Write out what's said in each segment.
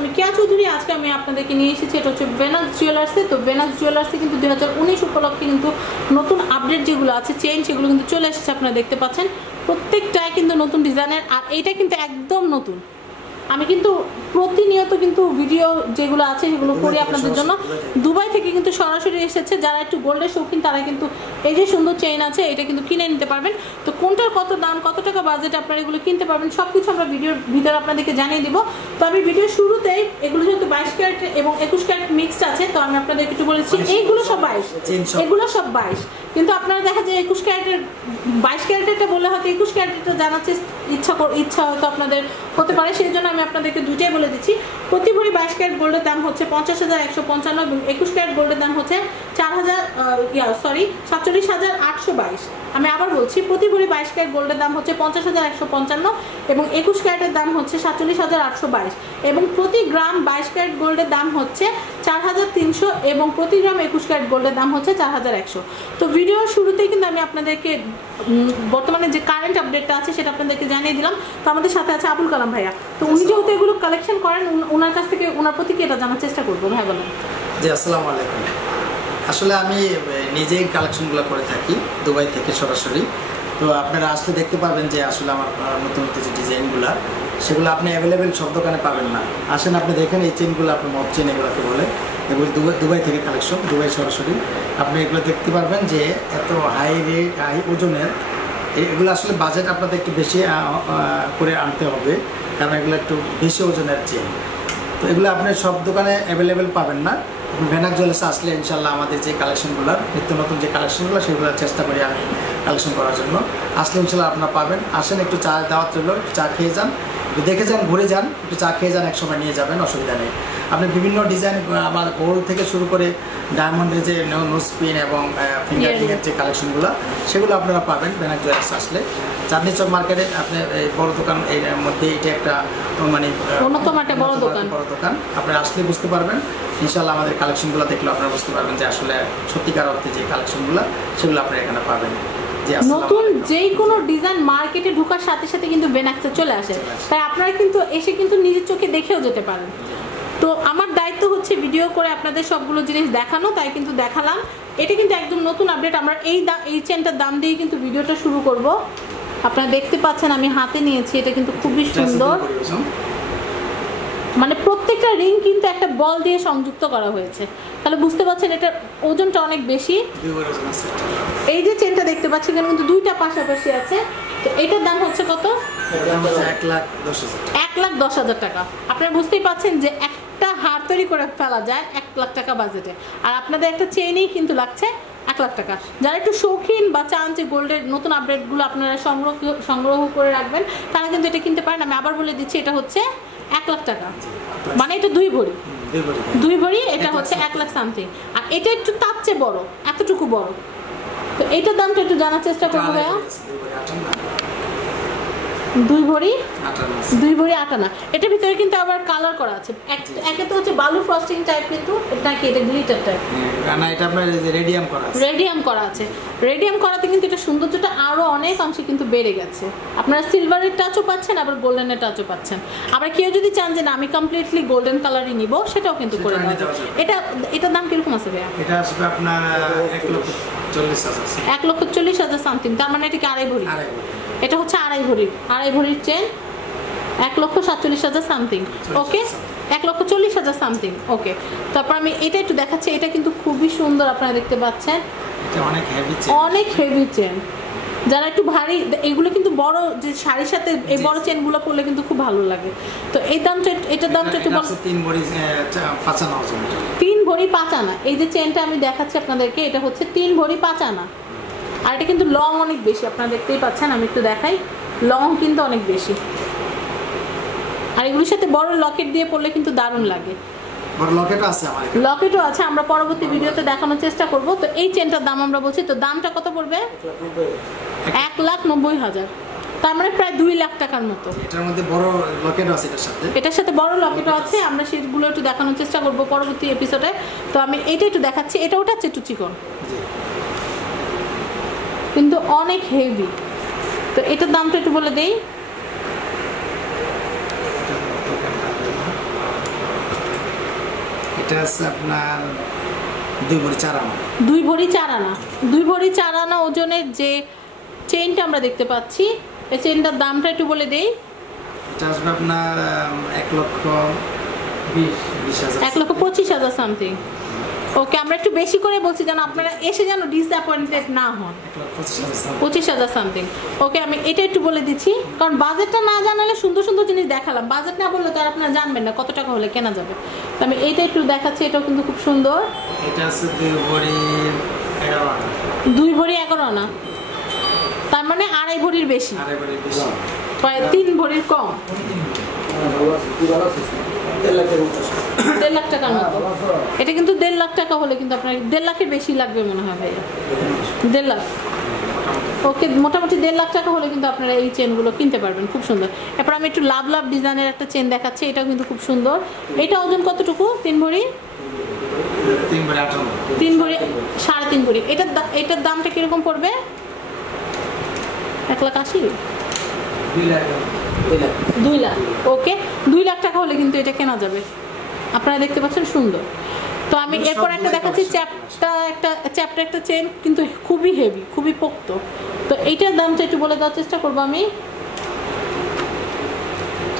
আমি কেয়া চৌধুরী। আজকে আমি আপনাদেরকে নিয়ে এসেছি, এটা হচ্ছে ভেনাস জুয়েলার্সে। তো ভেনাস জুয়েলার্সে কিন্তু 2019 উপলক্ষে কিন্তু নতুন আপডেট যেগুলো আছে চেইন, সেগুলো কিন্তু চলে এসেছে। আপনারা দেখতে পাচ্ছেন প্রত্যেকটাই কিন্তু নতুন ডিজাইনের, আর এইটা কিন্তু একদম নতুন। আমি কিন্তু প্রতিনিয়ত কিন্তু ভিডিও যেগুলো আছে সেগুলো করি আপনাদের জন্য। দুবাই থেকে কিন্তু সরাসরি এসেছে। যারা একটু গোল্ডের শৌখিন তারা কিন্তু এই যে সুন্দর চেইন আছে এটা কিন্তু কিনে নিতে পারবেন। তো কোনটার কত দাম, কত টাকা বাজেট আপনারা এগুলো কিনতে পারবেন সব কিছু আমরা ভিডিওর ভিতরে আপনাদেরকে জানিয়ে দিব। তো আমি ভিডিওর শুরুতেই এগুলো যেহেতু 22 ক্যারেট এবং 21 ক্যারেট মিক্সড আছে, তো আমি আপনাদেরকে একটু বলেছি এইগুলো সব 22, এগুলো সব 22। কিন্তু আপনারা দেখা যায় 21 ক্যারেটের 22 ক্যারেটেরটা বলে হয়তো 21 ক্যারেটেরটা জানার ইচ্ছা হয়তো আপনাদের হতে পারে, সেই জন্য আমি আপনাদেরকে দুইটাই বলে দিচ্ছি। প্রতি ভরি 22 ক্যারেট গোল্ডের দাম হচ্ছে 50,155 এবং 21 ক্যারেট গোল্ডের দাম হচ্ছে 47,822। আমি আবার বলছি, প্রতি ভরি 22 ক্যারেট গোল্ডের দাম হচ্ছে 50,155 এবং 21 ক্যারেটের দাম হচ্ছে 47,822 এবং প্রতি গ্রাম 22 ক্যারেট গোল্ডের দাম হচ্ছে 4,300 এবং প্রতি গ্রাম 21 ক্যারেট গোল্ডের দাম হচ্ছে 4,100। তো ভিডিওর শুরুতেই কিন্তু আমি আপনাদেরকে বর্তমানে যে কারেন্ট আপডেটটা আছে সেটা আপনাদেরকে জানিয়ে দিলাম। তো আমাদের সাথে আছে আবুল কালাম ভাইয়া। তো উনি যেহেতু এগুলো কালেকশন করেন, ওনার কাছ থেকে ওনার প্রতি এটা জানার চেষ্টা করবো। ভাই বলেন। জি, আসসালামু আলাইকুম। আসলে আমি নিজেই কালেকশনগুলো করে থাকি দুবাই থেকে সরাসরি। তো আপনারা আসলে দেখতে পাবেন যে আসলে আমার নতুন নতুন যে ডিজাইনগুলো সেগুলো আপনি অ্যাভেলেবেল সব দোকানে পাবেন না। আসেন আপনি দেখেন এই চেনগুলো, আপনি মব চেন এগুলোকে বলে, এগুলো দুবাই থেকে কালেকশন, দুবাই সরাসরি আপনি এগুলো দেখতে পারবেন যে এত হাই ওজনের। এগুলো আসলে বাজেট আপনাদের একটু বেশি করে আনতে হবে, কারণ এগুলো একটু বেশি ওজনের চেন। তো এগুলো আপনি সব দোকানে অ্যাভেলেবেল পাবেন না। ভেনাস জুয়েলার্সে আসলে ইনশাল্লাহ আমাদের যে কালেকশনগুলো, নিত্য নতুন যে কালেকশনগুলো, সেগুলো চেষ্টা করি আমি কালেকশন করার জন্য। আসলে ইনশাল্লাহ আপনারা পাবেন। আসেন, একটু চা দাওয়াত রইল, একটু চা খেয়ে যান, একটু দেখে যান, ঘুরে যান, একটু চা খেয়ে যান, একসময় নিয়ে যাবেন, অসুবিধা নেই। আপনি বিভিন্ন ডিজাইন, আমার গোল্ড থেকে শুরু করে ডায়মন্ডের যে নোজপিন এবং ফিঙ্গারিংয়ের যে কালেকশনগুলো, সেগুলো আপনারা পাবেন ভেনাস জুয়েলার্সে আসলে। চাঁদনি চক মার্কেটে আপনি এই বড় দোকান, এর মধ্যে এটা একটা মানে বড় দোকান। আপনারা আসলে বুঝতে পারবেন ইনশাল্লাহ। আমাদের কালেকশনগুলো দেখলে আপনারা বুঝতে পারবেন যে আসলে সত্যিকার অর্থে যে কালেকশনগুলো সেগুলো আপনারা এখানে পাবেন। নতুন যেই কোনো ডিজাইন মার্কেটে ঢোকার সাথে সাথে কিন্তু ভেনাসে চলে আসে, তাই আপনারা কিন্তু এসে কিন্তু নিজের চোখে দেখেও যেতে পারেন। তো আমার দায়িত্ব হচ্ছে ভিডিও করে আপনাদের সবগুলো জিনিস দেখানো, তাই কিন্তু দেখালাম। এটা কিন্তু একদম নতুন আপডেট। আমরা এই চেনটার দাম দিয়ে কিন্তু ভিডিওটা শুরু করব। আপনারা দেখতে পাচ্ছেন আমি হাতে নিয়েছি, এটা কিন্তু খুবই সুন্দর। মানে প্রত্যেকটা রিং কিন্তু একটা বল দিয়ে সংযুক্ত করা হয়েছে, তাহলে বুঝতে পারছেন এটার ওজনটা অনেক বেশি। এই যে চেনটা দেখতে পাচ্ছেন এখানে কিন্তু দুইটা পাশাপাশি আছে। তো এটার দাম হচ্ছে কত? 1,10,000 টাকা। আপনারা বুঝতেই পাচ্ছেন যে একটা হার তৈরি করে ফেলা যায় 1 লাখ টাকা বাজেটে, আর আপনাদের একটা চেইনেই কিন্তু লাগছে 1 লাখ টাকা। যারা একটু শৌখিন বা চান যে গোল্ডের নতুন আপডেটগুলো আপনারা সংগ্রহ করে রাখবেন, তারা কিন্তু এটা কিনতে পারেন। আমি আবার বলে দিচ্ছি, এটা হচ্ছে 1 লাখ টাকা, মানে এটা 2 ভরি, এটা হচ্ছে 1 লাখ সামথিং। আর এটা একটু তার চেয়ে বড়, এতটুকু বড়। তো এটার দামটা একটু জানার চেষ্টা করবো ভাইয়া। 2 ভরি 8 আনা। এটার ভিতরে কিন্তু আবার কালার করা আছে। একে তো হচ্ছে বালু ফ্রস্টিং টাইপ, কিন্তু নাকি এটা গ্লিটার টাইপ? না, এটা আপনার রেডিয়াম করা আছে। রেডিয়াম করাতে কিন্তু এটা সৌন্দর্যটা আরো অনেক অংশে কিন্তু বেড়ে গেছে। আপনারা সিলভারের টাচও পাচ্ছেন, আবার গোল্ডেনের টাচও পাচ্ছেন। আবার কেউ যদি চান যে না আমি কমপ্লিটলি গোল্ডেন কালারই নিব, সেটাও কিন্তু করে দেওয়া যাবে। এটার দাম কিরকম আছে ভাইয়া? এটা আসবে আপনার 1,40,000। 1,40,000 সামথিং। তার মানে এটা কি 2.5 ভরি? এটা হচ্ছে 2.5 ভরির চেন, 1,47,000 সামথিং। ওকে, 1,40,000 সামথিং। ওকে, তারপর আমি এটা একটু দেখাচ্ছি। এটা কিন্তু খুবই সুন্দর, আপনারা দেখতে পাচ্ছেন অনেক হেভি চেন। যারা একটু ভারী, এগুলো কিন্তু বড় যে শাড়ির সাথে এই বড় চেনগুলো পরলে কিন্তু খুব ভালো লাগে। তো এই দামটা, এটার দামটা একটু বল। 3 ভরি 5 আনা। 3 ভরি 5 আনা। এই যে চেনটা আমি দেখাচ্ছি আপনাদেরকে, এটা হচ্ছে 3 ভরি 5 আনা। আর এটা কিন্তু লং অনেক বেশি, আপনারা দেখতেই পাচ্ছেন। আমি একটু দেখাই, লং কিন্তু অনেক বেশি। আর এগুলোর সাথে বড় লকেট দিয়ে পড়লে কিন্তু দারুণ লাগে। লকেটও আছে, আমরা পরবর্তী ভিডিওতে দেখানোর চেষ্টা করব। তো এই চেনটার দাম আমরা বলছি, তো দামটা কত পড়বে? 1,90,000। তার মানে প্রায় 2 লাখ টাকার মতো। এটার মধ্যে বড় লকেট আছে, এটার সাথে বড় লকেটও আছে। আমরা সেগুলো একটু দেখানোর চেষ্টা করব পরবর্তী এপিসোডে। তো আমি এটা একটু দেখাচ্ছি। এটা ওটা হচ্ছে একটু চিকন, কিন্তু অনেক হেভি। তো এটার দামটা একটু বলে দেই। এটা আছে আপনার 2 ভরি 4 আনা। 2 ভরি 4 আনা। 2 ভরি 4 আনা ওজনের যে চেইনটা আমরা দেখতে পাচ্ছি, এই চেইনটার দামটা একটু বলে দেই। এটা আসবে আপনার 1,20,000 1,25,000 সামথিং। ওকে, আমরা একটু বেশি করে বলছি যেন আপনারা এসে যেন ডিসঅ্যাপয়েন্টেড না হন। 25,000 সামথিং। ওকে, আমি এটা একটু বলে দিচ্ছি, কারণ বাজেটটা না জানালে সুন্দর সুন্দর জিনিস দেখালাম, বাজেট না বললে তো আর আপনারা জানবেন না কত টাকা হলে কেনা যাবে। তো আমি এইটা একটু দেখাচ্ছি, এটাও কিন্তু খুব সুন্দর। এটা আছে 2 ভরি 11 আনা। 2 ভরি 11 আনা, তার মানে 2.5 ভরির বেশি, 2.5 ভরি বেশি, প্রায় 3 ভরির কম। 1.5 লাখ টাকার মতো। এটা কিন্তু 1.5 লাখ টাকা হলে কিন্তু আপনার 1.5 লাখের বেশি লাগবে মনে হয় ভাইয়া। 1.5 লাখ। ওকে, মোটামুটি 1.5 লাখ টাকা হলে কিন্তু আপনারা এই চেনগুলো কিনতে পারবেন, খুব সুন্দর। এরপর আমি একটু লাভ লাভ ডিজাইনের একটা চেন দেখাচ্ছি, এটাও কিন্তু খুব সুন্দর। এটা ওজন কতটুকু? 3 ভরি 3 ভরি 8 আনা। 3 ভরি 3.5 ভরি। এটার দামটা কিরকম পড়বে? 1,80,000? 2 লাখ। ওকে, 2 লাখ টাকা হলে কিন্তু এটা কেনা যাবে। আপনারা দেখতে পাচ্ছেন সুন্দর। তো আমি এরপর একটা দেখাচ্ছি চ্যাপ্টা একটা চেন, কিন্তু খুবই হেভি, খুবই পোক্ত। তো এইটার দামটা একটু বলে দেওয়ার চেষ্টা করবো আমি।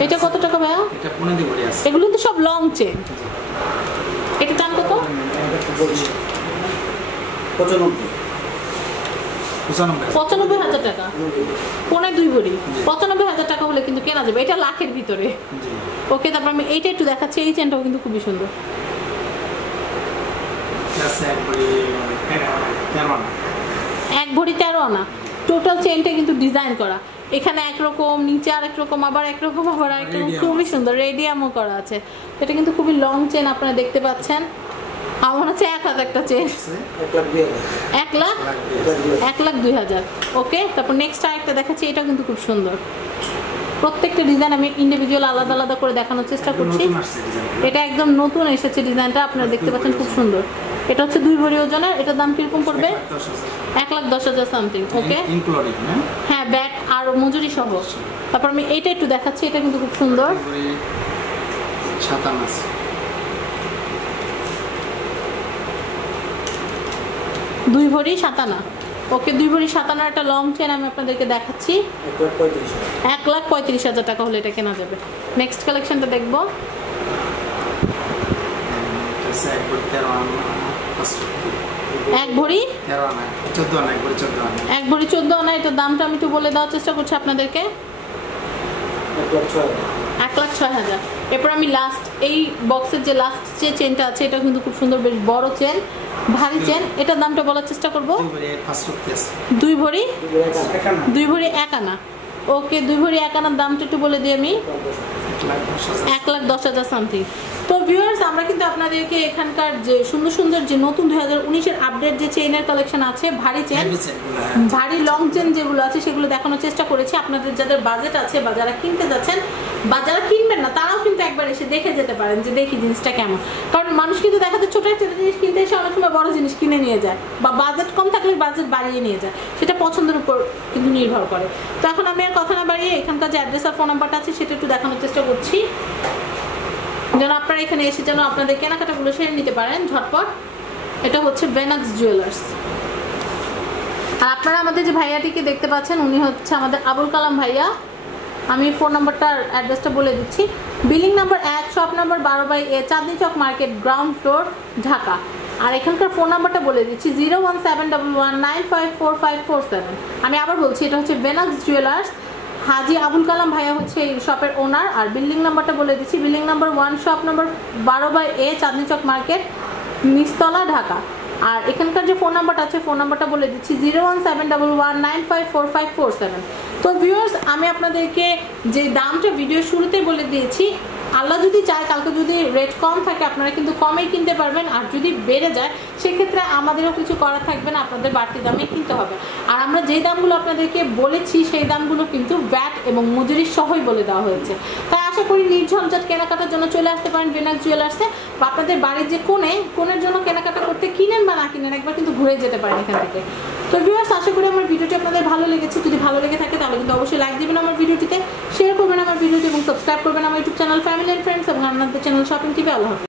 এটা কত টাকা ভাইয়া? এটা 15 ভরি আছে। এগুলো তো সব লং চেন। এটার দাম কত? 95,000 টাকা। 2.5 ভরি 95,000 টাকা হলে কিন্তু কেনা যাবে, এটা লাখের ভিতরে। ওকে, তারপর আমি এইটা একটু দেখাচ্ছি, এই চেনটাও কিন্তু খুবই সুন্দর। 1 ভরি 13 আনা। টোটাল চেনটা কিন্তু ডিজাইন করা, এখানে একরকম, নিচে আরেক রকম, আবার একরকম, আবার একরকম, খুবই সুন্দর। রেডিয়ামও করা আছে। এটা কিন্তু খুবই লং চেন, আপনারা দেখতে পাচ্ছেন। আমার হচ্ছে 1 হাজার একটা চেন, 1,02,000। ওকে, তারপর নেক্সট আরেকটা দেখাচ্ছি, এটা কিন্তু খুব সুন্দর। প্রত্যেকটা ডিজাইন আমি ইন্ডিভিজুয়াল আলাদা আলাদা করে দেখানোর চেষ্টা করছি। এটা একদম নতুন এসেছে ডিজাইনটা, আপনারা দেখতে পাচ্ছেন, খুব সুন্দর। এটা হচ্ছে 2 ভরি ওজনের। এটার দাম কিরকম পড়বে? 1,10,000 সামথিং। ওকে, হ্যাঁ, ব্যাট আর মজুরি সহ। তারপর আমি এইটা একটু দেখাচ্ছি, এটা কিন্তু খুব সুন্দর। 2 ভরি 7 আনা। ওকে, 2 ভরি 7 আনার একটা লং চেন আমি আপনাদেরকে দেখাচ্ছি। 1,35,000 টাকা হলে এটা কেনা যাবে। নেক্সট কালেকশনটা দেখবো। 1 ভরি 14 আনা। এটার দামটা আমি একটু বলে দেওয়ার চেষ্টা করছি আপনাদেরকে। 1,06,000। এরপর আমি লাস্ট এই বক্সের যে লাস্ট যে চেনটা আছে, এটা কিন্তু খুব সুন্দর, বেশ বড় চেন, ভারী চেন। এটার দামটা বলার চেষ্টা করব। 2 ভরি 1 আনা। ওকে, 2 ভরি 1 আনার দামটা একটু বলে দিই আমি। 1,10,000 সামথিং। তো ভিউয়ার্স, আমরা কিন্তু আপনাদেরকে এখানকার যে সুন্দর সুন্দর যে নতুন 2019-এর আপডেট যে চেইনের কালেকশন আছে, ভারী চেন, ভারী লং চেন যেগুলো আছে, সেগুলো দেখানোর চেষ্টা করেছি। আপনাদের যাদের বাজেট আছে বা যারা কিনতে যাচ্ছেন বা যারা কিনবেন না, তারাও কিন্তু একবার এসে দেখে যেতে পারেন যে দেখি জিনিসটা কেমন। কারণ মানুষ কিন্তু দেখা যায় ছোটো একটা জিনিস কিনতে এসে অনেক সময় বড় জিনিস কিনে নিয়ে যায়, বা বাজেট কম থাকলে বাজেট বাড়িয়ে নিয়ে যায়, সেটা পছন্দের উপর কিন্তু নির্ভর করে। তো এখন আমি আর কথা না বাড়িয়ে এখানকার যে অ্যাড্রেস আর ফোন নাম্বারটা আছে সেটা একটু দেখানোর চেষ্টা করছি, যেন আপনারা এখানে এসে যেন আপনাদের কেনাকাটাগুলো সেরে নিতে পারেন ঝটপট। এটা হচ্ছে ভেনাক্স জুয়েলার্স। আর আপনারা আমাদের যে ভাইয়াটিকে দেখতে পাচ্ছেন, উনি হচ্ছে আমাদের আবুল কালাম ভাইয়া। আমি ফোন নাম্বারটা অ্যাড্রেসটা বলে দিচ্ছি। Building number 1, shop number 12/A, Chandni Chowk market, ground floor, Dhaka. আর এখানকার ফোন নাম্বারটা বলে দিচ্ছি 01711954547। আমি আবার বলছি, এটা হচ্ছে ভেনাক্স জুয়েলার্স। হাজি আবুল কালাম ভাইয়া হচ্ছে এই শপের ওনার। আর বিল্ডিং নাম্বারটা বলে দিচ্ছি, building number 1, shop number 12/A, Chandni Chowk market, নিচতলা, ঢাকা। আর এখানকার যে ফোন নাম্বারটা আছে, ফোন নাম্বারটা বলে দিচ্ছি 01711954547। তো ভিউয়ার্স, আমি আপনাদেরকে যে দামটা ভিডিও শুরুতেই বলে দিয়েছি, আল্লাহ যদি চায় কালকে যদি রেট কম থাকে আপনারা কিন্তু কমেই কিনতে পারবেন, আর যদি বেড়ে যায় সেক্ষেত্রে আমাদেরও কিছু করা থাকবে না, আপনাদের বাড়তি দামেই কিনতে হবে। আর আমরা যেই দামগুলো আপনাদেরকে বলেছি সেই দামগুলো কিন্তু ভ্যাট এবং মজুরি সহই বলে দেওয়া হয়েছে। তাই আশা করি নির্ঝঞ্ঝাট কেনাকাটার জন্য চলে আসতে পারেন ভেনাক্স জুয়েলার্সে, বা আপনাদের বাড়ির যে কোণের জন্য কেনাকাটা করতে কিনেন বা না কিনেন, একবার কিন্তু ঘুরে যেতে পারেন এখান থেকে। তো ভিউয়ার্স, আশা করি আমার ভিডিওটি আপনাদের ভালো লেগেছে। যদি ভালো লেগে থাকে তাহলে কিন্তু অবশ্যই লাইক দিবেন আমার ভিডিওটিতে, শেয়ার করবেন আমার ভিডিওটি এবং সাবস্ক্রাইব করবেন আমার YouTube channel family and friends এবং আপনাদের চ্যানেল শপিং টিভি। আল্লাহ হাফেজ।